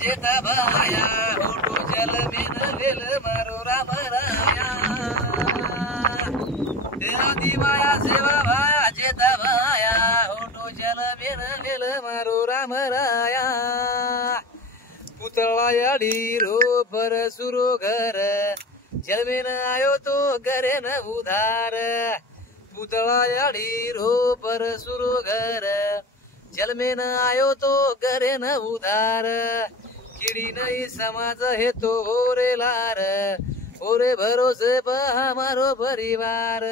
जेता भाया होटो जल में लेल मारो राम राया आदि माया सेवा भाया जेता भाया होटो जल में लेल मारो राम राया पुतळा ढीरो पर सुरो घर जल में आयो तो करे न उधार पुतळा ढीरो पर सुरो घर जल में आयो तो करे न उधार किड़ी नहीं समाज है तो ओरे लार ओरे भरोसे पर हमारो परिवार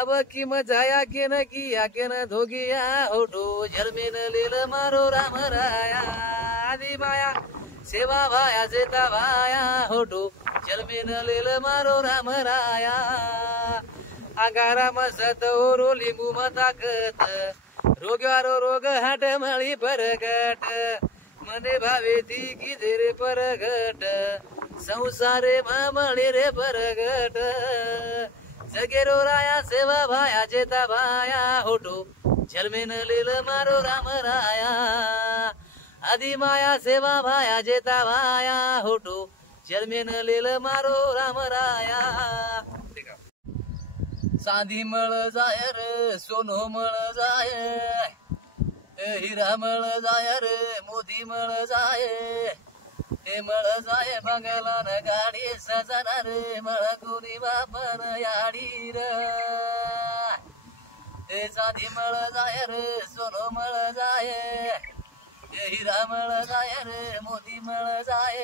अब की मजाया के न किया के न धोगिया होठो जल में न लेल मारो राम राया आदि माया सेवा भाया जेता भाया होठो जल में न लेल मारो राम राया आगारा मसत ओरो लिंबू मताकत रोग्यारो रोग हाट मळी परगट मने भावे ती किधे रे परगट संसारे मामळी रे परगट जगेरो राया सेवा भाया जेता भाया होठो जल में न लेल मारो राम राया आदि माया सेवा भाया जेता भाया होठो जल में न लेल मारो राम राया चांदी मळ जाय रे सोनो मळ जाय हिरा मळ जाय रे मोती मळ जाय हे मळ जाय बंगला न गाडी सजना रे मळ कोणी वापर याडी रे हे चांदी मळ जाय रे सोनो मळ जाय हिरा मळ जाय रे मोती मळ जाय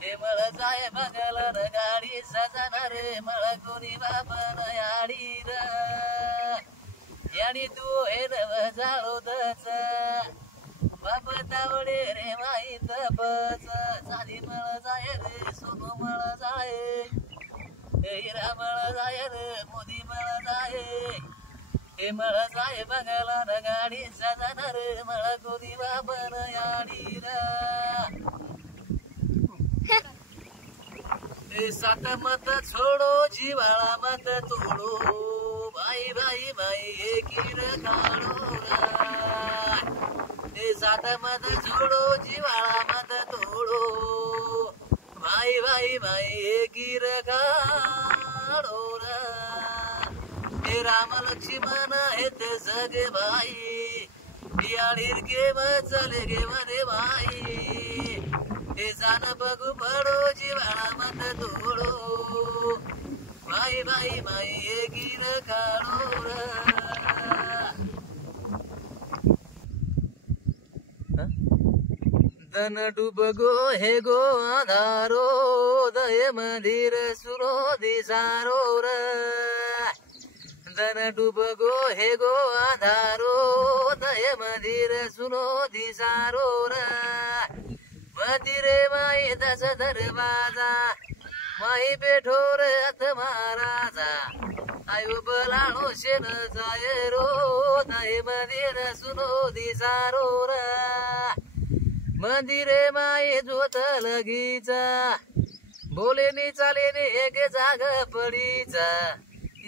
हे मळ जाय बंगला न गाडी सजना रे मळ कोणी बापन याडी र याडी तू हे नव जाळो दच बाप तावडे रे माहीत बच चांदी मळ जाय रे सोनो मळ जाय हिरा मळ जाय रे मोती मळ जाय हे मळ जाय बंगला न गाडी सजना रे मळ कोणी बापन याडी र सात मत छोड़ो जीवाला मत तोड़ो भाई भाई भाई एकीर खाड़ो सात मत छोड़ो जीवाला मत तोड़ो भाई भाई भाई एकीर खाड़ो राम लक्ष्मण हेत सगे भाई बियाडीर के चले गे मरे भाई जान बगु पड़ो जीवाला मत तोड़ो भाई भाई भाई एकीर खाड़ो धन डूब गो हे गो आधारो दय मंदिर सुरो दिसारो धन डूब गो हे गो आधारो दय मंदिर सुनो दिसारो मंदिरे माई दस दरवाजा माई बेठोर अथ महाराजा आयु बलाणो शेन जाय रो दय मंदिर सुनो दिसारो मंदिरे माई जोत लगीचा बोले नि चाले नि एक जाग पडीचा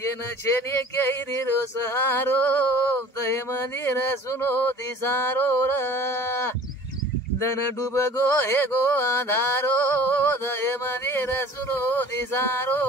येन छेने कैरी रो सहारो दय मंदिर सुनो दिसारो धन डूब गो हे गो आधारो दय मंदिर सुनो दिसारो